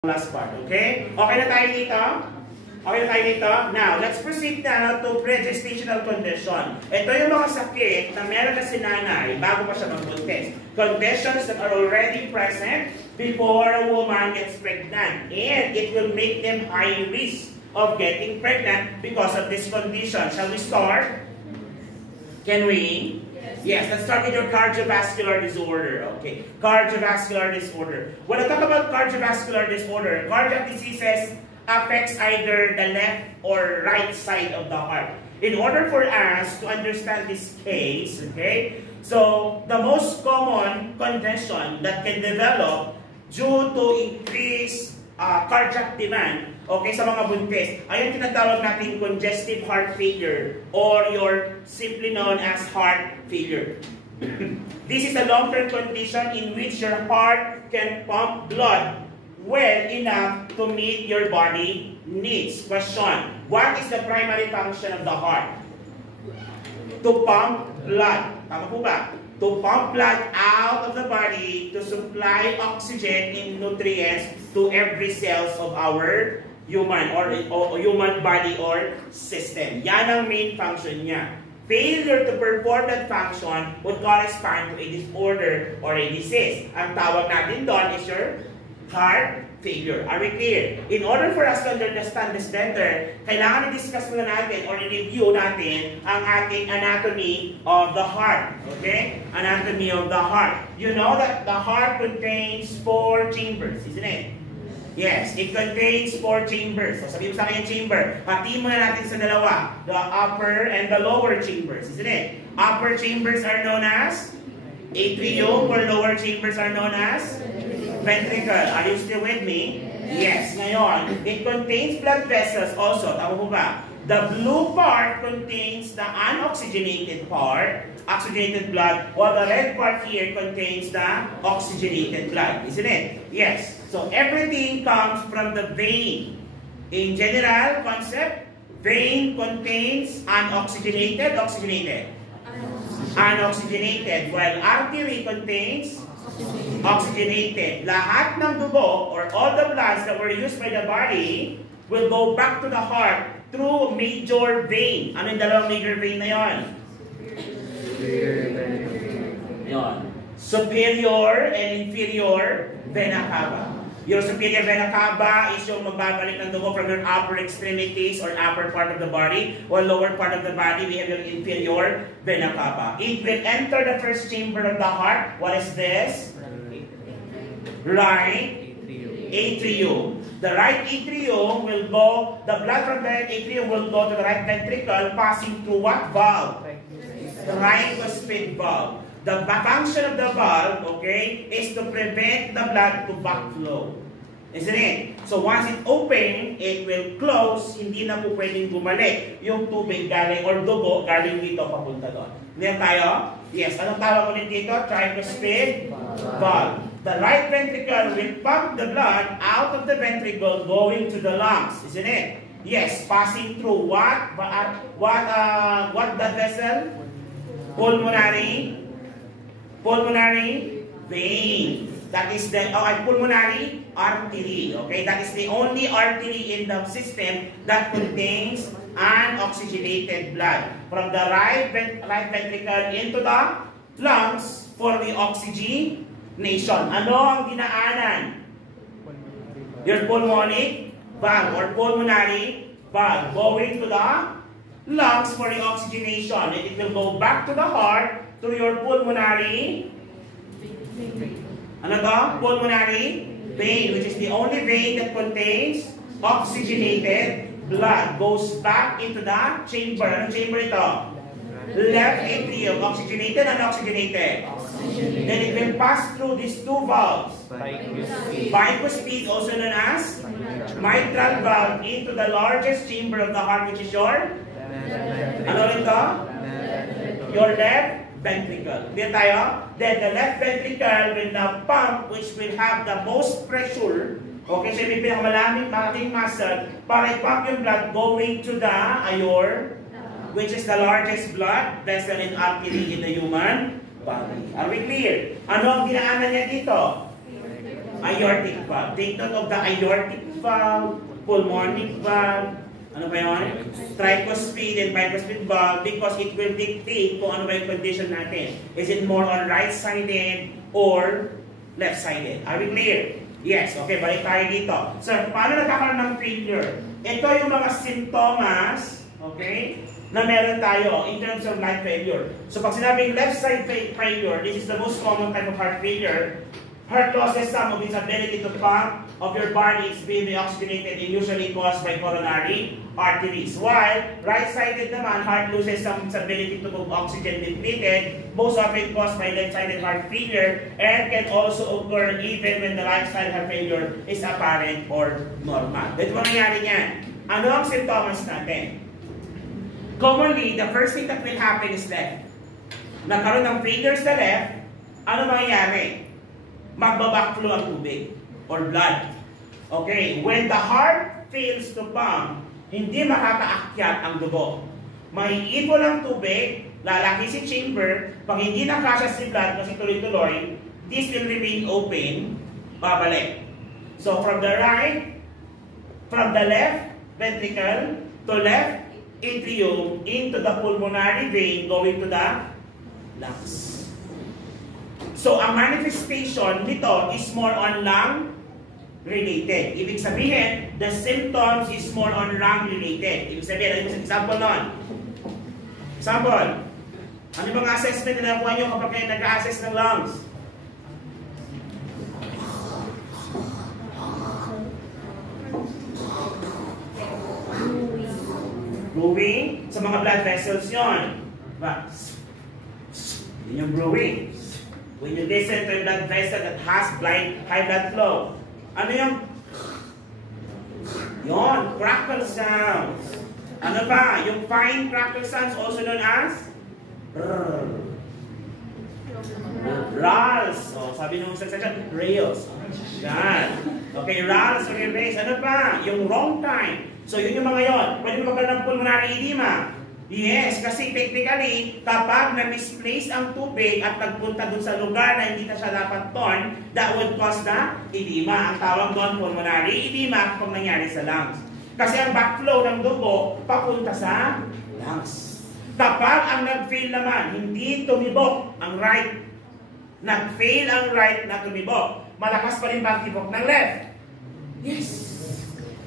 last part, okay? Okay na tayo dito? Okay na tayo dito? Now, let's proceed now to pre-gestational condition. Ito yung mga sakit na meron na si nanay bago pa siya magbuntis. Conditions that are already present before a woman gets pregnant. And it will make them high risk of getting pregnant because of this condition. Shall we start? Can we? Yes, let's start with your cardiovascular disorder. Okay, cardiovascular disorder. When I talk about cardiovascular disorder, cardiac diseases affects either the left or right side of the heart. In order for us to understand this case, okay, so the most common condition that can develop due to increased cardiac demand, okay, sa mga buntis, ay yung tinatawag natin congestive heart failure or your simply known as heart failure. This is a long-term condition in which your heart can pump blood well enough to meet your body needs. Question: what is the primary function of the heart? To pump blood. Tama po ba? To pump blood out of the body to supply oxygen and nutrients to every cells of our human or human body or system. Yan ang main function niya. Failure to perform that function would correspond to a disorder or a disease. Ang tawag natin doon is your heart failure. Are we clear? In order for us to understand this better, kailangan i-discuss muna natin or i-review natin ang ating anatomy of the heart. Okay? Anatomy of the heart. You know that the heart contains 4 chambers, isn't it? Yes, it contains 4 chambers. So sabihin mo sa akin yung chamber. Hatiin muna natin sa dalawa. The upper and the lower chambers, isn't it? Upper chambers are known as atrium, or lower chambers are known as ventricle. Are you still with me? Yes. Ngayon, it contains blood vessels also. Tama po ba? The blue part contains the unoxygenated part, oxygenated blood, while the red part here contains the oxygenated blood. Isn't it? Yes. So everything comes from the vein. In general concept, vein contains unoxygenated, oxygenated. Unoxygenated, while artery contains oxygenated. Lahat ng dugo or all the bloods that were used by the body will go back to the heart through major vein. Ano yung dalawang major vein na yon? Superior and inferior vena cava. Your superior vena cava is yung magbabalik ng dugo from your upper extremities or upper part of the body, while lower part of the body, we have your inferior vena cava. It will enter the first chamber of the heart. What is this? Right atrium. The right atrium will go, the blood from the right atrium will go to the right ventricle, passing through what valve? The tricuspid valve. The function of the valve, okay, is to prevent the blood to backflow. Isn't it? So once it open, it will close, hindi na po pwedeng bumalik yung tubig galing or dugo galing dito papunta doon. Hindi tayo? Yes. Anong tawag ulit dito? Tricuspid valve. The right ventricle will pump the blood out of the ventricle going to the lungs. Isn't it? Yes. Passing through what blood vessel? Pulmonary vein. That is the pulmonary artery. Okay, that is the only artery in the system that contains unoxygenated blood from the right ventricle into the lungs for the oxygenation. Ano ang dinaanan? Your pulmonic valve or pulmonary valve going to the lungs for the oxygenation. And it will go back to the heart through your pulmonary pulmonary vein, which is the only vein that contains oxygenated blood. Goes back into the chamber. Anong chamber ito? Left atrium. Oxygenated and oxygenated. Then it will pass through these 2 valves. Bicuspid, also known as mitral valve, into the largest chamber of the heart, which is your your left ventricle. Then tayo? Then the left ventricle will now pump, which will have the most pressure. Okay, so may pinakamalaming muscle para i-pump yung blood going to the aorta, which is the largest blood vessel and artery in the human body. Are we clear? Ano ang dinaanan niya dito? Aortic valve. Take note of the aortic valve, pulmonic valve, ano ba yun? Tricuspid and bicuspid valve because it will dictate kung ano ba yung condition natin. Is it more on right-sided or left-sided? Are we clear? Yes. Okay, balik tayo dito. So, paano nagkakaroon ng failure? Ito yung mga simptomas, okay, na meron tayo in terms of life failure. So, pag sinabing left-side failure, this is the most common type of heart failure. Heart loses some of its ability to pump of your body is being deoxygenated and usually caused by coronary arteries. While right-sided naman, heart loses some of its ability to move oxygen depleted, most often caused by left-sided heart failure, and can also occur even when the right-sided heart failure is apparent or normal. Ito ang nangyari niyan. Ano ang symptoms natin? Commonly, the first thing that will happen is left. Nagkaroon ng failure sa left, ano mangyayari? Magbabackflow ang tubig or blood. Okay, when the heart fails to pump, hindi makakaakyat ang dugo. May ipon ang tubig, lalaki si chamber, pag hindi nakasya si blood kasi tuloy-tuloy, this will remain open, babalik. So from the right, from the left ventricle to left atrium into the pulmonary vein going to the lungs. So, ang manifestation nito is more on lung related. Ibig sabihin, the symptoms is more on lung related. Ibig sabihin, ano yung example nun? Example, ano yung mga assessment na nakuha nyo kapag kayo nag-assess ng lungs? Brewing. Sa mga blood vessels yun. Diba? Yun yung brewing. When you listen to a blood vessel that has high blood flow, ano yung? Yon, crackle sounds. Ano ba? Yung fine crackle sounds also known as? Rals. Oh, sabi nung section, rails. Yan. Okay, rals or rails. Ano ba? Yung wrong time. So yun yung mga yon. Pwede mo magkaroon ng pulmonary edema. Yes, kasi technically, kapag na-misplace ang tubig at nagpunta dun sa lugar na hindi na siya dapat ton, that would cause the edema. Ang tawag doon, pulmonary edema kapag nangyari sa lungs. Kasi ang backflow ng dugo, papunta sa lungs. Kapag ang nag-fail naman, hindi tumibok ang right. Nag-fail ang right na tumibok. Malakas pa rin ba ang tibok ng left? Yes.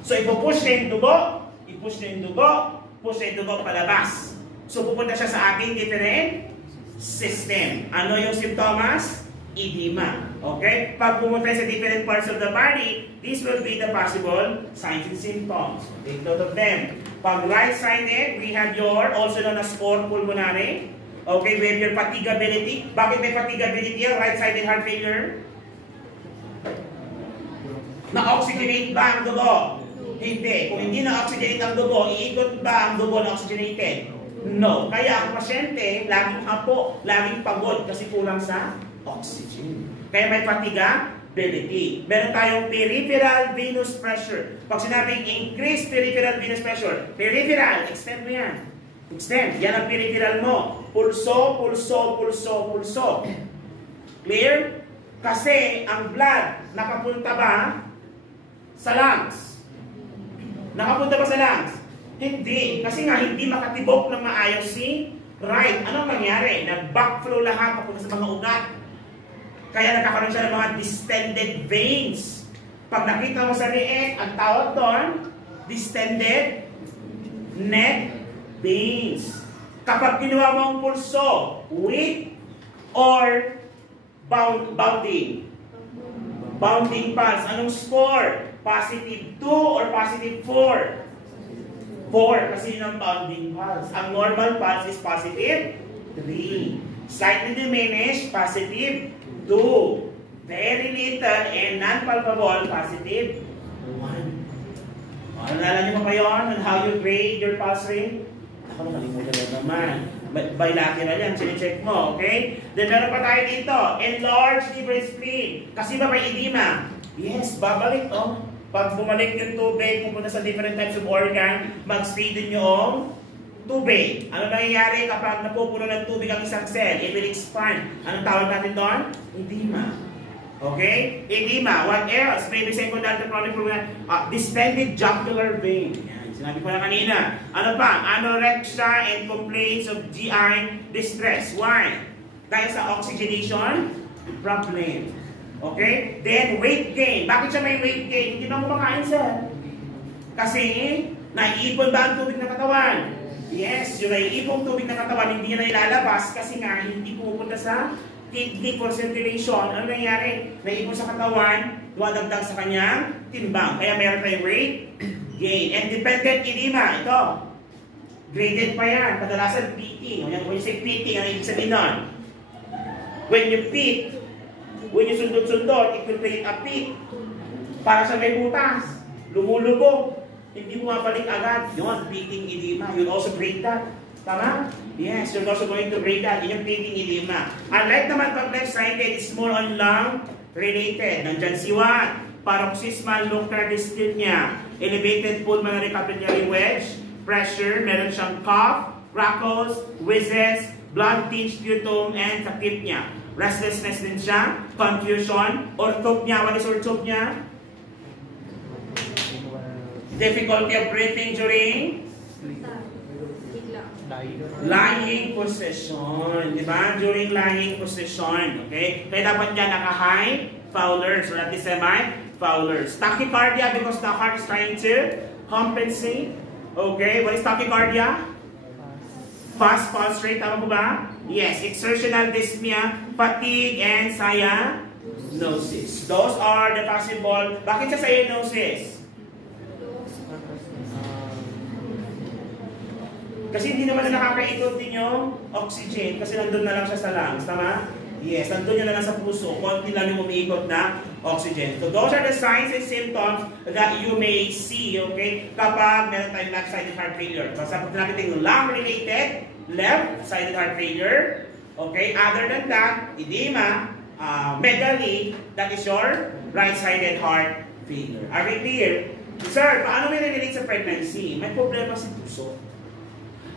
So, ipupush na yung dugo, ipush na yung dugo, push na yung dugo palabas. So, pupunta siya sa ating different system. Ano yung symptoms? Edema. Okay? Pag pumunta sa different parts of the body, this will be the possible signs and symptoms. Take note of them. Pag right-sided, we have your, also known as cor pulmonary. Okay, we have your fatigability. Bakit may fatigability yung right-sided heart failure? Na-oxygenate ba ang dugo? Hindi. Kung hindi na-oxygenate ang dugo, iikot ba ang dugo na oxygenated? No. Kaya ang pasyente, laging hapo, laging pagod kasi kulang sa oxygen. Kaya may fatigability. Meron tayong peripheral venous pressure. Pag sinabing increased peripheral venous pressure, peripheral, extend mo yan. Extend. Yan ang peripheral mo. Pulso, pulso, pulso, pulso. Clear? Kasi ang blood, nakapunta ba sa lungs? Nakapunta ba sa lungs? Hindi. Kasi nga, hindi makatibok ng maayos si right. Anong nangyari? Nag-backflow lahat papunta sa mga ugat. Kaya nagkakaroon siya ng mga distended veins. Pag nakita mo sa liit, ang tawag doon, distended neck veins. Kapag ginawa mo ang pulso, weak or bounding? Bounding pulse. Anong score? Positive 2 or positive 4? 4 kasi yun ang bounding pulse. Ang normal pulse is positive 3. Slightly diminished, positive 2. Very little and non-palpable, positive 1. Alala niyo pa ba yun on how you grade your pulse rate? Ako nakalimutan na naman. Bilateral yan, sinicheck mo, okay? Then meron pa tayo dito, enlarged liver spleen. Kasi ba may edema? Yes, babalik to. Pag bumalik yung tubig, pupunta sa different types of organ, mag-stay din yung tubig. Ano nangyayari kapag napupuno ng tubig ang isang cell? It will expand. Anong tawag natin doon? Edema. Okay? Edema. What else? Maybe secondary to chronic problem. Distended jugular vein. Yan. Sinabi ko na kanina. Ano pa? Anorexia and complaints of GI distress. Why? Dahil sa oxygenation problem. Okay? Then, weight gain. Bakit siya may weight gain? Hindi na kumakain, sir. Kasi, naiipon ba ang tubig ng katawan? Yes, yung naiipong tubig ng katawan, hindi na ilalabas kasi nga, hindi pumupunta sa kidney for circulation. Ano nangyari? Naiipon sa katawan, dumadagdag sa kanyang timbang. Kaya meron tayong weight gain. And dependent edema, ito. Graded pa yan. Kadalasan, pitting. When you say pitting, ano ibig sabihin nun? When you pit, when you sundot-sundot, it will create a pit. Para sa may butas. Lumulubog. Hindi mo mapalik agad. Yun, pitting edema. You'll also grade that. Tama? Yes, you're also going to grade that. Yung pitting edema. Unlike naman pag left-sided, it's more on lung related. Nandyan si what? Paroxysmal nuclear dyspnea. Elevated pulmonary capillary wedge. Pressure. Meron siyang cough, crackles, wheezes, blood-tinged sputum, and tachypnea. Restlessness din siya. Confusion. Orthopnea. What is orthopnea? Difficulty of breathing during lying position. Diba? During lying position. Okay? Kaya dapat niya naka-high Fowler's or at least semi-Fowler's. Tachycardia because the heart is trying to compensate. Okay? What is tachycardia? Fast pulse rate. Tama po ba? Yes. Exertional dyspnea, fatigue, and cyanosis. Those are the possible. Bakit sa cyanosis? Kasi hindi naman na nakakaikot din yung oxygen kasi nandun na lang siya sa lungs, tama? Yes, nandun na lang sa puso, konti lang yung umiikot na oxygen. So those are the signs and symptoms that you may see, okay? Kapag meron tayong left-sided heart failure. Basta pag natin yung lung-related, left-sided heart failure, okay? Other than that, edema, megaly, that is your right-sided heart failure. Are we clear? Sir, paano may relate sa pregnancy? May problema si puso.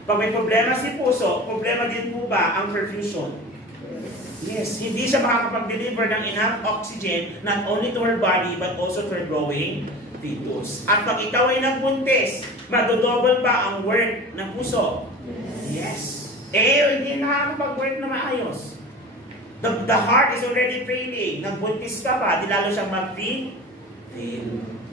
Pag may problema si puso, problema din po ba ang perfusion? Yes, hindi siya makakapag-deliver ng enough oxygen not only to her body but also to her growing fetus. At pag ikaw ay nagbuntis, madodouble ba ang work ng puso? Yes. Hindi nakakapag-work na maayos. The heart is already failing. Nagbuntis ka pa, di lalo siyang mag-fail.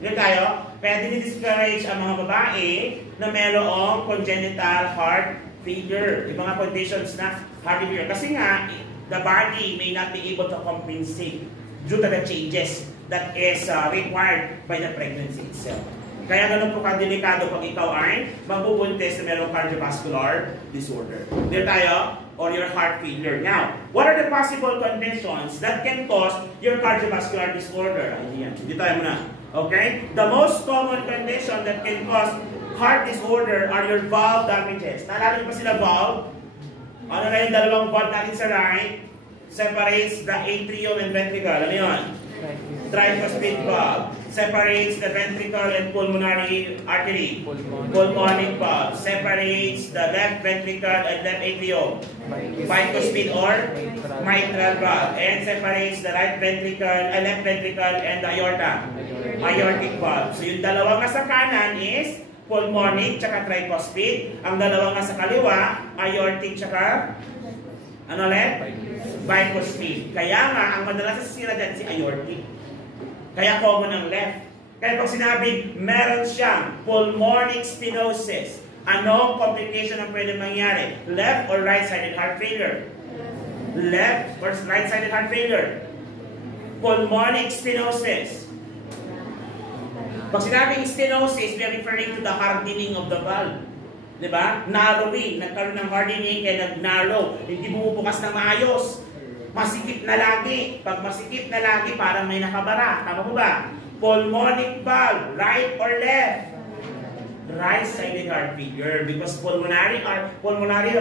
Ngayon tayo, kaya dinidiscourage ang mga babae na mayroong congenital heart failure. Yung mga conditions na heart failure. Kasi nga, the body may not be able to compensate due to the changes that is required by the pregnancy itself. Kaya ganun po kadelikado pag ikaw ay magbubuntis na mayroong cardiovascular disorder. There tayo, or your heart failure. Now, what are the possible conditions that can cause your cardiovascular disorder? Ayan, hindi tayo muna. Okay? The most common condition that can cause heart disorder are your valve damages. Naalala niyo pa sila valve? Ano na yung dalawang valve natin sa right? Separates the atrium and ventricle. Ano yun? Tricuspid valve. Separates the ventricle and pulmonary artery. Pulmonic valve. Separates the left ventricle and left atrium. Bicuspid or mitral valve. And separates the right ventricle, left ventricle and the aorta. Aortic valve. So yung dalawa nga sa kanan is pulmonic tsaka tricuspid. Ang dalawa nga sa kaliwa, aortic tsaka ano ulit? Bicuspid. Kaya nga, ang madalas sa sira dyan si aortic. Kaya common ang left. Kaya pag sinabi, meron siyang pulmonic stenosis. Anong complication ang pwede mangyari? Left or right-sided heart failure? Left or right-sided heart failure? Pulmonic stenosis. Pag sinabing stenosis, we are referring to the hardening of the valve. Diba? Narrowing. Nagkaroon ng hardening kaya nag-narrow. Hindi bumubukas na maayos. Masikip na lagi. Pag masikip na lagi, parang may nakabara. Tama mo ba? Pulmonic valve, right or left? Right-sided heart failure. Because pulmonary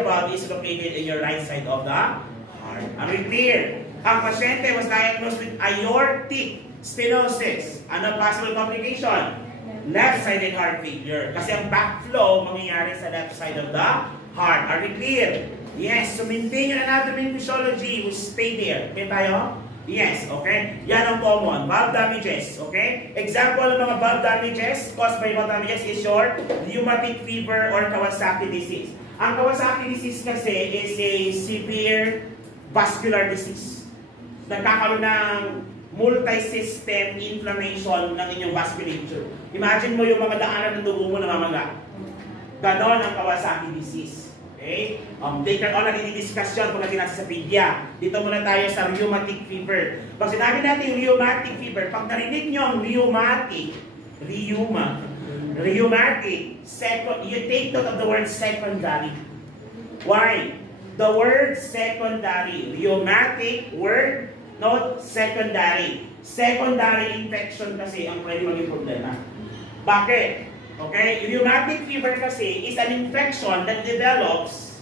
valve is located in your right side of the heart. Are we clear? Ang pasyente was diagnosed with aortic stenosis. Ano possible complication? Left-sided heart failure. Kasi ang backflow mangyayari sa left side of the heart. Are we clear? Yes. So maintain your anatomy and physiology. We stay there. Okay tayo? Yes, okay? Yan ang common. Valve damages, okay? Example ng mga valve damages caused by valve damages is your rheumatic fever or Kawasaki disease. Ang Kawasaki disease kasi is a severe vascular disease. Nagkakaroon ng multi-system inflammation ng inyong vasculature. Imagine mo yung mga daanan ng dugo mo na mamaga. Ganon ang Kawasaki disease. Okay? Later on, nagdi-discuss yun kung natin sa pedia. Dito muna tayo sa rheumatic fever. Pag sinabi natin rheumatic fever, pag narinig nyo ang rheumatic, you take note of the word secondary. Why? The word secondary. Rheumatic word, note secondary. Secondary infection kasi ang pwede maging problema. Bakit? Okay, rheumatic fever kasi is an infection that develops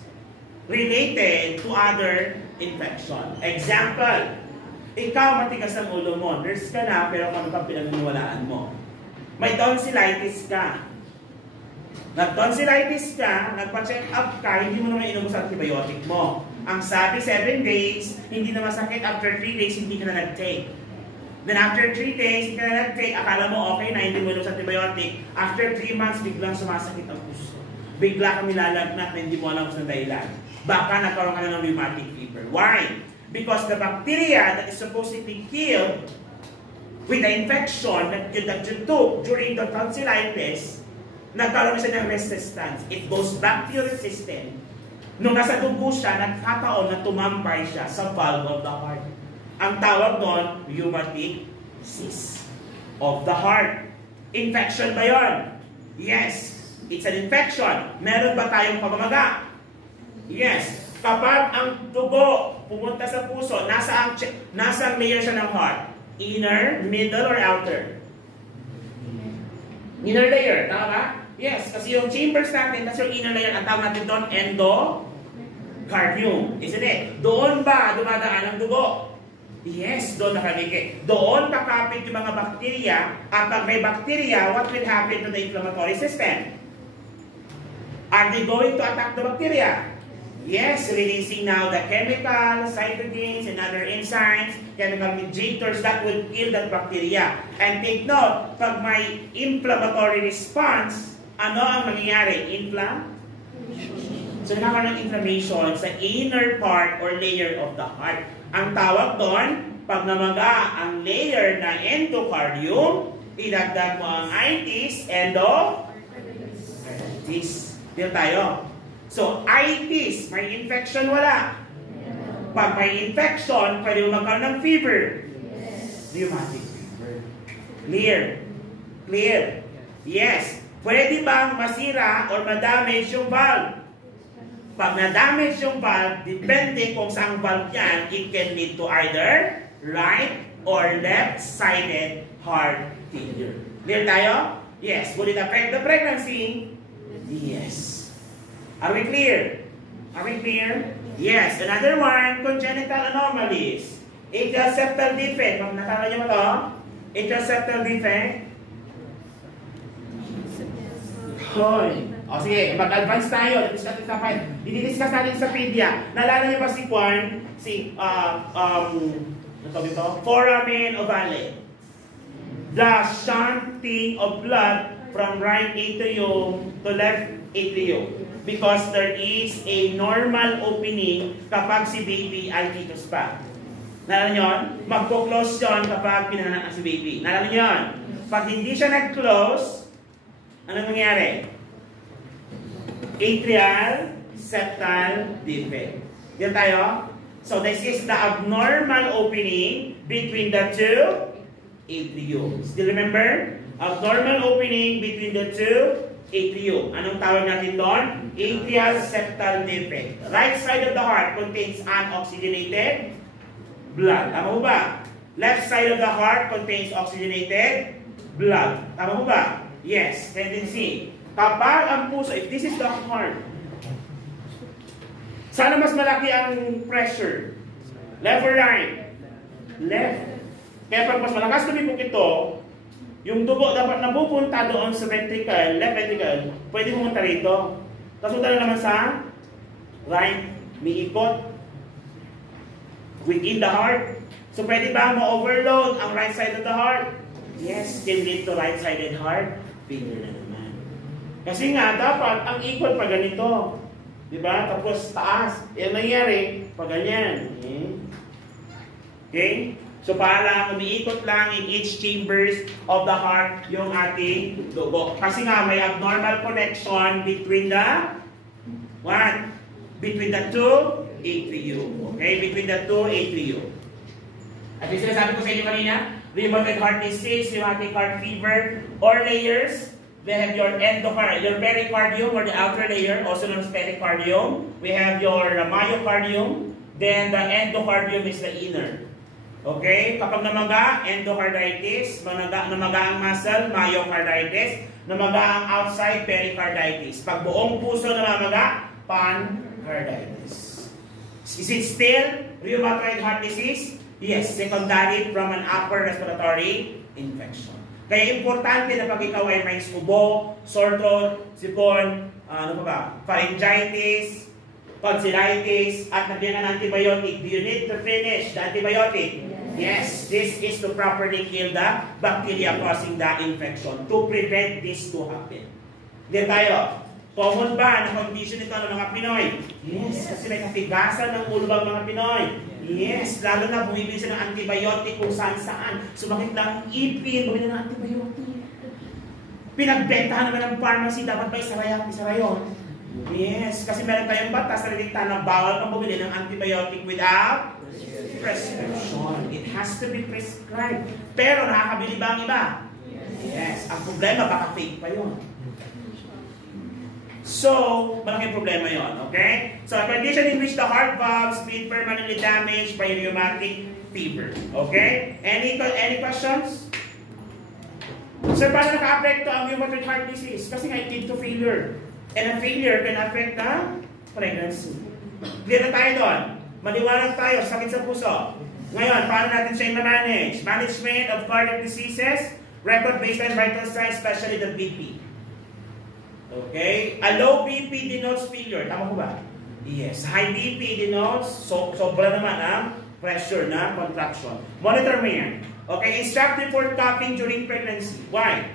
related to other infection. Example, ikaw matigas ang ulo mo, nurse ka na pero kano pa pinaniniwalaan mo. May tonsillitis ka. Nag-tonsillitis ka, nagpa-check up ka, hindi mo naman inom sa antibiotic mo. Ang sabi 7 days, hindi na masakit, after 3 days hindi ka na nag-take. Then after 3 days, hindi ka na nag-take, akala mo okay na, hindi mo inom sa antibiotic. After 3 months, biglang sumasakit ang puso. Bigla kang nilalagnat na hindi mo alam kung saan dahilan. Baka nagkaroon ka na ng rheumatic fever. Why? Because the bacteria that is supposedly killed with the infection that you took during the tonsillitis, nagkaroon siya ng resistance. It goes back to your system. Nung nasa dugo siya, nagkataon na tumampay siya sa valve of the heart. Ang tawag doon, rheumatic disease of the heart. Infection ba yun? Yes, it's an infection. Meron ba tayong pamamaga? Yes. Kapag ang dugo pumunta sa puso, nasa ang layer siya ng heart? Inner, middle, or outer? Inner layer, tama ba? Yes, kasi yung chambers natin, that's yung inner layer, ang tawag natin doon, endocardium. Isn't it? Doon ba dumadaan ang dugo? Yes, doon nakabigay. Doon kakapit yung mga bakterya, at pag may bakterya, what will happen to the inflammatory system? Are they going to attack the bacteria? Yes, releasing now the chemical, cytokines, and other enzymes, chemical mediators that will kill that bacteria. And take note, pag may inflammatory response, ano ang nangyayari? So nagkakaroon ng inflammation sa inner part or layer of the heart. Ang tawag doon, pag namaga ang layer na endocardium, idagdag mo ang itis, endocarditis. Dito tayo. So, itis, may infection, wala. Pag may infection, pwede mo magkaroon ng fever. Rheumatic fever. Clear? Clear? Yes. Pwede bang masira or madamage yung valve? Pag na-damage yung valve, depende kung saan valve yan, it can lead to either right or left-sided heart failure. Clear tayo? Yes. Will it affect the pregnancy? Yes. Are we clear? Are we clear? Yes. Another one, congenital anomalies. Atrial septal defect. Pag nakala nyo mo ito, atrial septal defect. Hoy. O sige, mag-advance tayo. Didiscuss natin sa pedia. Nalala niyo ba si Juan? Foramen ovale. The shunting of blood from right atrium to left atrium. Because there is a normal opening kapag si baby ay fetus pa. Nalala niyo yun? Magpo-close yun kapag pinanganak si baby. Nalala niyo yun? Pag hindi siya nag-close, anong nangyari? Atrial septal defect. Yan tayo. So this is the abnormal opening between the two atriums. Still remember? Abnormal opening between the two atrium. Anong tawag natin doon? Atrial septal defect. Right side of the heart contains unoxygenated blood. Tama mo ba? Left side of the heart contains oxygenated blood. Tama mo ba? Yes. Tendency. Kapag ang puso, if this is the heart, sana mas malaki ang pressure. Left or right? Left. Kaya pag mas malakas tumibok ito, yung dugo dapat napupunta doon sa ventricle, left ventricle, pwede pumunta rito. Tapos punta na naman sa right, may ikot within the heart. So pwede ba ma-overload ang right side of the heart? Yes, can lead to right-sided heart failure na naman. Kasi nga, dapat ang equal pa ganito. Diba? Tapos taas. Yan nangyari, pa ganyan. Okay? So para umiikot lang in each chambers of the heart yung ating dugo. Kasi nga may abnormal connection between the what? Between the two atrium. Okay? Between the two atrium. At yung sinasabi ko sa inyo kanina, rheumatoid heart disease, rheumatic heart fever, or layers. We have your endocardium, your pericardium or the outer layer, also known as pericardium. We have your myocardium. Then the endocardium is the inner. Okay? Kapag namaga, endocarditis. Namaga ang muscle, myocarditis. Namaga ang outside, pericarditis. Pag buong puso namamaga, pancarditis. Is it still rheumatoid heart disease? Yes, secondary from an upper respiratory infection. Kaya importante na pag ikaw ay may ubo, sore throat, sipon, pharyngitis, tonsillitis, at nagyan ng antibiotic, do you need to finish the antibiotic? Yes, this is to properly kill the bacteria causing the infection to prevent this to happen. Then tayo, common ba na condition ito ng mga Pinoy? Yes, kasi may katigasan ng ulo ng mga Pinoy. Yes, lalo na bumibili siya ng antibiotic kung saan-saan. Sumakit lang ang ipin, bumili ng antibiotic. Pinagbentahan naman ng pharmacy, dapat ba isara yun? Yes, kasi meron tayong batas na nilikta na bawal kang bumili ng antibiotic without prescription. It has to be prescribed. Pero nakakabili ba ang iba? Yes. Ang problema, baka fake pa yun. So, malaking problema yon, okay? So, a condition in which the heart valves been permanently damaged by rheumatic fever, okay? Any questions? Sir, paano naka-apekto ang rheumatoid heart disease? Kasi nga, it leads to failure. And a failure can affect the pregnancy. Clear na tayo doon. Maliwanag tayo, sakit sa puso. Ngayon, paano natin siya i-manage? Management of cardiac diseases, record baseline vital signs, especially the BP. Okay? A low BP denotes failure. Tama ko ba? Yes. High BP denotes sobra naman ang pressure na contraction. Monitor mo yan. Okay? Instruct for coughing during pregnancy. Why?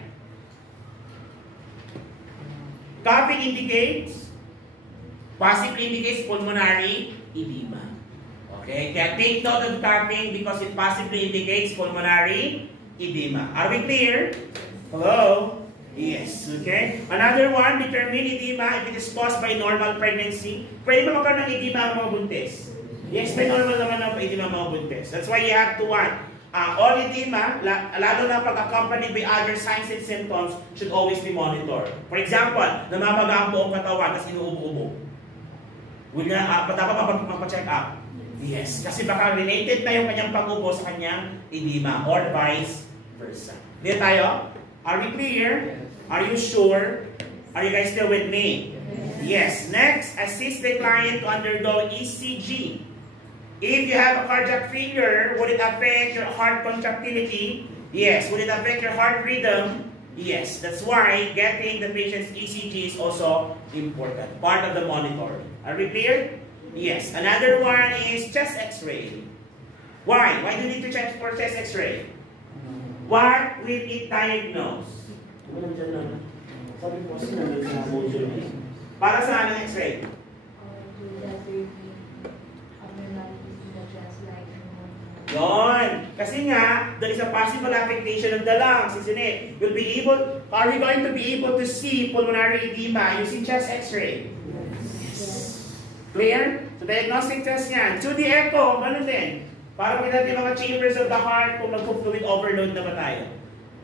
Coughing possibly indicates pulmonary edema. Okay? Kaya take note of coughing because it possibly indicates pulmonary edema. Are we clear? Hello? Yes, okay. Another one, determine edema if it is caused by normal pregnancy. Pwede ba magkaroon ng edema ang mga buntis? Yes, may normal naman ang edema ang mga buntis. That's why you have to want. All edema, lalo na pag accompanied by other signs and symptoms, should always be monitored. For example, namamaga ang buong katawan kasi inuubo-ubo. Dapat mapacheck up. Yes, kasi baka related na yung kanyang pag-ubo sa kanyang edema or vice versa. Dito tayo? Are we clear? Are you sure? Are you guys still with me? Yes. Next, assist the client to undergo ECG. If you have a cardiac failure, would it affect your heart contractility? Yes. Would it affect your heart rhythm? Yes. That's why getting the patient's ECG is also important. Part of the monitoring. Are we clear? Yes. Another one is chest X-ray. Why? Why do you need to check for chest X-ray? What will it diagnose? Para saan ang X-ray? Yon. Kasi nga, there is a possible affectation of the lungs, isn't it? Are we going to be able to see pulmonary edema using chest X-ray? Yes. Clear? So, diagnostic test yan. 2D echo, ganun din. Para makita natin mga chambers of the heart kung nag-fluid overload na ba tayo.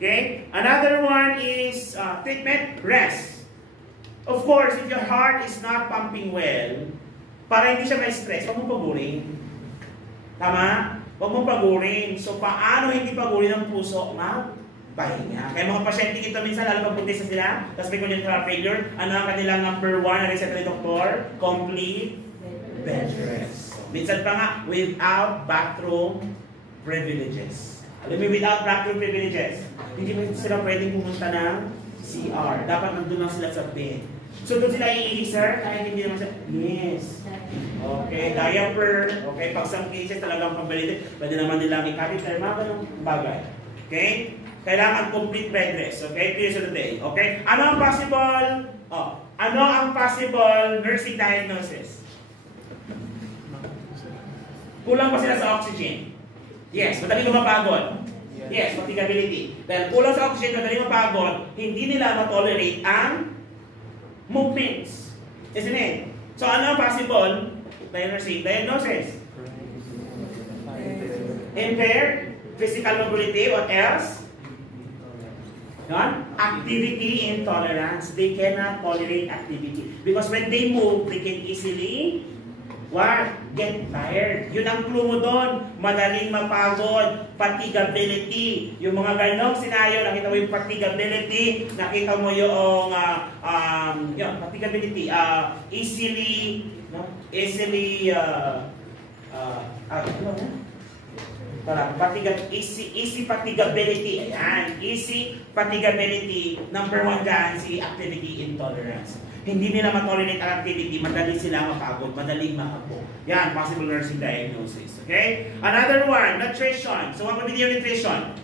Okay? Another one is treatment, rest. Of course, if your heart is not pumping well, para hindi siya may stress, huwag mong pagurin. Tama? Huwag mong pagurin. So, paano hindi pagurin ng puso? Pahinga. Kaya mga pasyente ito minsan, lalo pag puntisa sila, tapos may congenital heart failure, ano ang kanilang number 1 na reset ni doktor? Complete bed rest. Minsan pa nga, without bathroom privileges. Alam mo, without bathroom privileges, hindi mo sila pwedeng pumunta ng CR. Dapat nandun lang sila sa bed. So doon sila iihi, sir? Kahit hindi naman sir? Yes. Okay, diaper. Okay, pag some cases talagang pambalitin, pwede naman nilang ikapit na mga ganong bagay. Okay? Kailangan complete bed rest. Okay? 3 years of the day. Okay? Ano ang possible? Ano ang possible nursing diagnosis? Kulang pa sila sa oxygen. Yes, madaling mapagod. Yes, fatigability. Dahil kulang sa oxygen, madaling mapagod, hindi nila ma-tolerate ang movements. Isn't it? So ano ang possible diagnosis? Impaired physical mobility. What else? Activity intolerance. They cannot tolerate activity. Because when they move, they can easily get tired. Yun ang clue mo doon. Madaling mapagod. Fatigability. Yung mga ganong scenario, nakita mo yung fatigability, nakita mo yung fatigability. Easy fatigability. Ayan. Easy fatigability. Number 1 dyan, si activity intolerance. Hindi nila ma-tolerate ang activity, madali sila mapagod, madaling makapog. Yan, possible nursing diagnosis. Okay? Another one, nutrition. So, what would be your nutrition?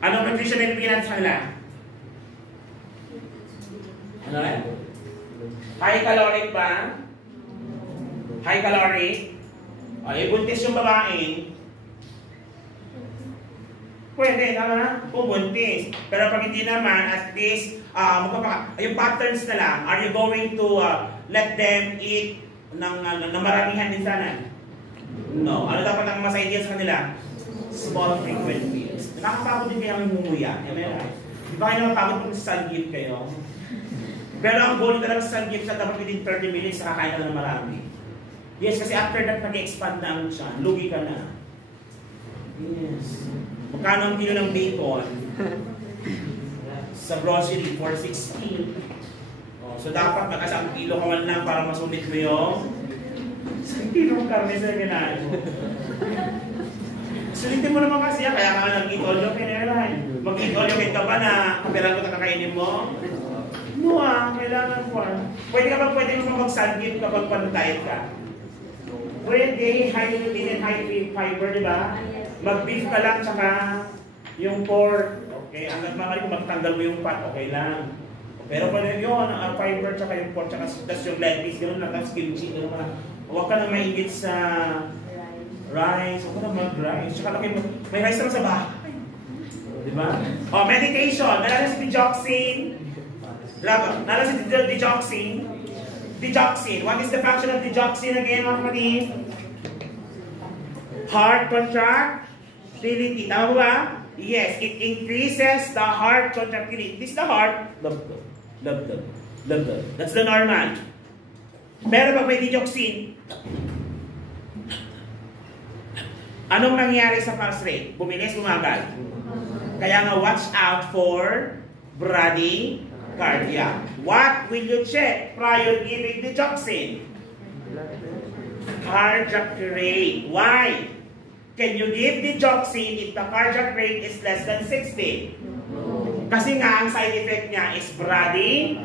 Anong nutrition na ibigyan natin sa kanila? Ano yan? High caloric ba? High caloric? Buntis yung babae. Pwede, tama? Kung buntis. Pero pag hindi naman, at least, yung patterns na lang, are you going to let them eat ng maramihan din sana? No. Ano dapat ang mas idea sa kanila? Small frequent meals. Nakakapagod din kayo ang mumuya. Di ba kayo nakapagod kung sa sun gift kayo? Pero ang goal talaga sa sun gift na dapat within 30 minutes nakakain ka na ng marami. Yes, kasi after that, nag-expand na ang tiyan. Lugi ka na. Yes. Magkano ang kilo ng bacon? Sa grocery, 4.16. So dapat mag-asang kilo ka man lang para masulit mo yung 1 kilo ng karne sa ganahan mo. Sulitin mo naman kasi yan, kaya ka nag-eat all you can airline. Mag-eat all you can ka ba na kapirang ko kakainin mo? No kailangan po. Pwede mo mag-sandwich kapag pan-diet ka. Pwede, high protein and high fiber, di ba? Mag-beef ka lang, tsaka yung pork. Okay, hanggang mamali kung magtanggal mo yung fat, okay lang. Pero pag yun, ang fiber, tsaka yung pork, tsaka yung lettuce, gano'n lang, tapos kimchi, gano'n lang. Huwag ka na maingit sa rice, huwag ka na mag-rice. Tsaka may rice naman sa bahay. Diba? Medication. Nalala si digoxin. Nalala si digoxin. Digoxin. What is the function of digoxin again, mga kapatid? Heart contractility. Tama ba? Yes, it increases the heart contractility. This is the heart. Love. That's the normal. Pero pag may digoxin, anong nangyayari sa pulse rate? Bumilis, bumagal. Kaya nga, watch out for bradycardia. What will you check prior giving digoxin? Cardiac rate. Why? Can you give digoxin if the cardiac rate is less than 60? Kasi nga, ang side effect niya is brady.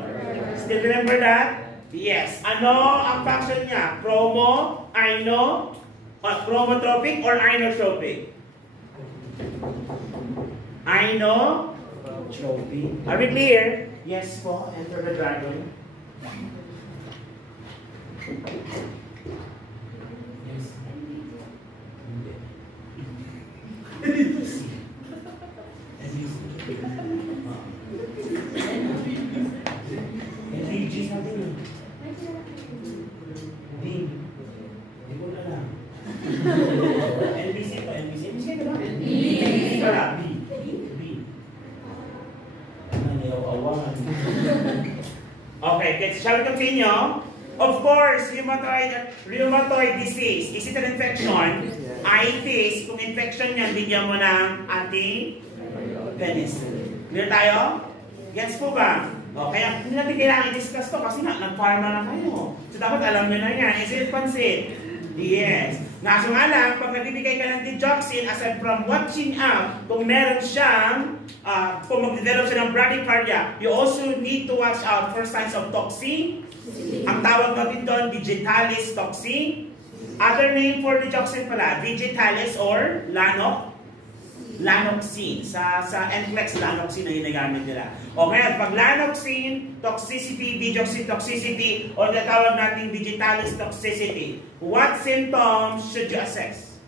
Still remember that? Yes. Ano ang function niya? Chromotropic or inotropic? Inotropic. Are we clear? Yes po. Enter the dragon. NBC pa, NBC. NBC ka ba? B. Okay, shall we continue? Of course, rheumatoid disease. Is it an infection? Itis, kung infection yan, bigyan mo ng anti-penicillin. Clear tayo? Yes po ba? Kaya hindi natin kailangan i-discuss to kasi nag-pharma na kayo. So dapat alam nyo na yan. Is it pansit? Yes. Ngaso nga lang, pag nagbibigay ka ng digoxin, aside from watching out, kung meron siyang, kung mag-develop siya ng bradycardia, you also need to watch out for signs of toxin. Ang tawag natin doon, digitalis toxin. Other name for digoxin pala, digitalis or lanoxin. Sa NCLEX, lanoxin na ginagamit nila. O ngayon, pag lanoxin, toxicity, digoxin toxicity, o natawag natin digitalis toxicity, what symptoms should you assess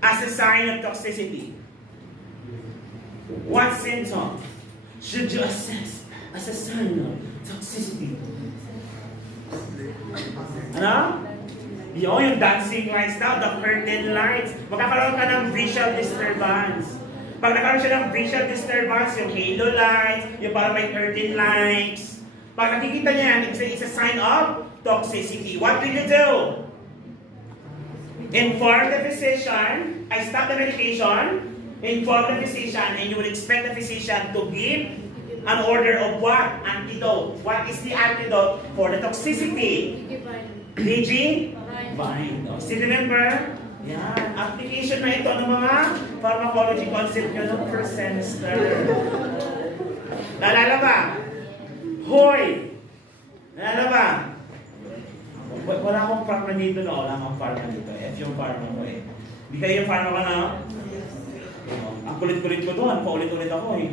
as a sign of toxicity? What symptoms should you assess as a sign of toxicity? Ano? Yung dancing lights daw, the curtain lights. Magkakaroon ka ng visual disturbance. Pag nagkaroon siya ng visual disturbance, yung halo lights, yung parang may curtain lights. Pag nakikita niya yan, it's a sign of toxicity. What do you do? Inform the physician. I stop the medication. Inform the physician, and you will expect the physician to give an order of what? Antidote. What is the antidote for the toxicity? DG? Vine. Still remember? Yan. Application na ito ng mga pharmacology concept nyo ng first semester. Naalala ba? Hoy! Naalala ba? Wala akong pharma dito na. Wala akong pharma dito. F yung pharma ko eh. Hindi kayo yung pharma ka na? Ang kulit-kulit ko doon. Paulit-ulit ako eh.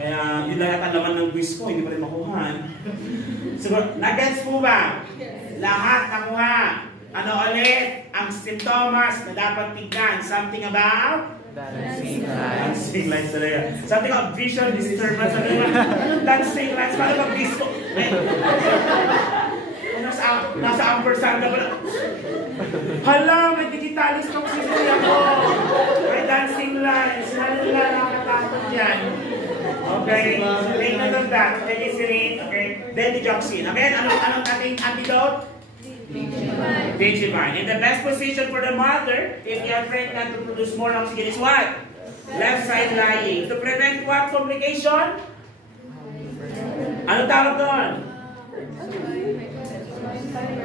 Kaya yun lang ang laman ng quiz ko. Hindi pa rin makuha. Siguro, nag-gets po ba? Lahat nakuha. Ano ulit? Ang symptoms na dapat tignan. Something about? Dancing lights. Something about visual disturbance. Dancing lights. Paano ba disco? Nasa ampersand ka pala. Hala, may digitalis toxicity ako. May dancing lights. Hala, nakatakot yan. Okay, take note of that. Penicillin, okay. Then digoxin. Okay, anong ating antidote? Digivine. In the best position for the mother, if you are pregnant to produce more oxygen is what? Left side lying. To prevent what complication? Ano tawag doon?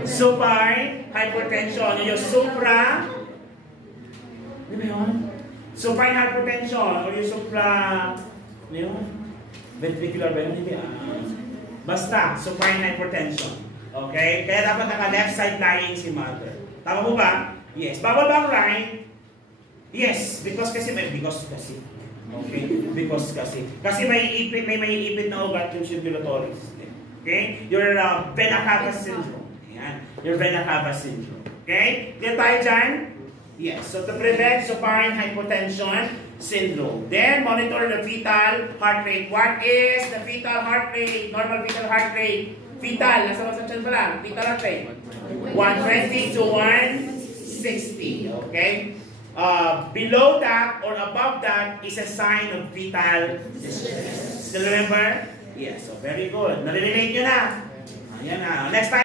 Supine hypertension. Yung supra, ano ba yun? Supine hypertension o yung supra, ano yun? Ventricular ba yun? Basta, supine hypertension. Okay? Kaya dapat naka-left side lying si mother. Tama mo ba? Yes. Bawal ba ang right? Yes. Because kasi. Okay? Because kasi. Kasi may ipit na ugat yung circulatories. Okay? Your vena-cava syndrome. Ayan. Your vena-cava syndrome. Okay? Clear tayo dyan? Yes. So to prevent supine hypotension syndrome. Then, monitor the fetal heart rate. What is the fetal heart rate? Normal fetal heart rate. Fetal, nasa masasyan pa lang. Fetal heart rate. 120 to 160. Okay? Below that or above that is a sign of fetal distress. Still remember? Yes. So, very good. Nalilate nyo na. Ayan na. Next time.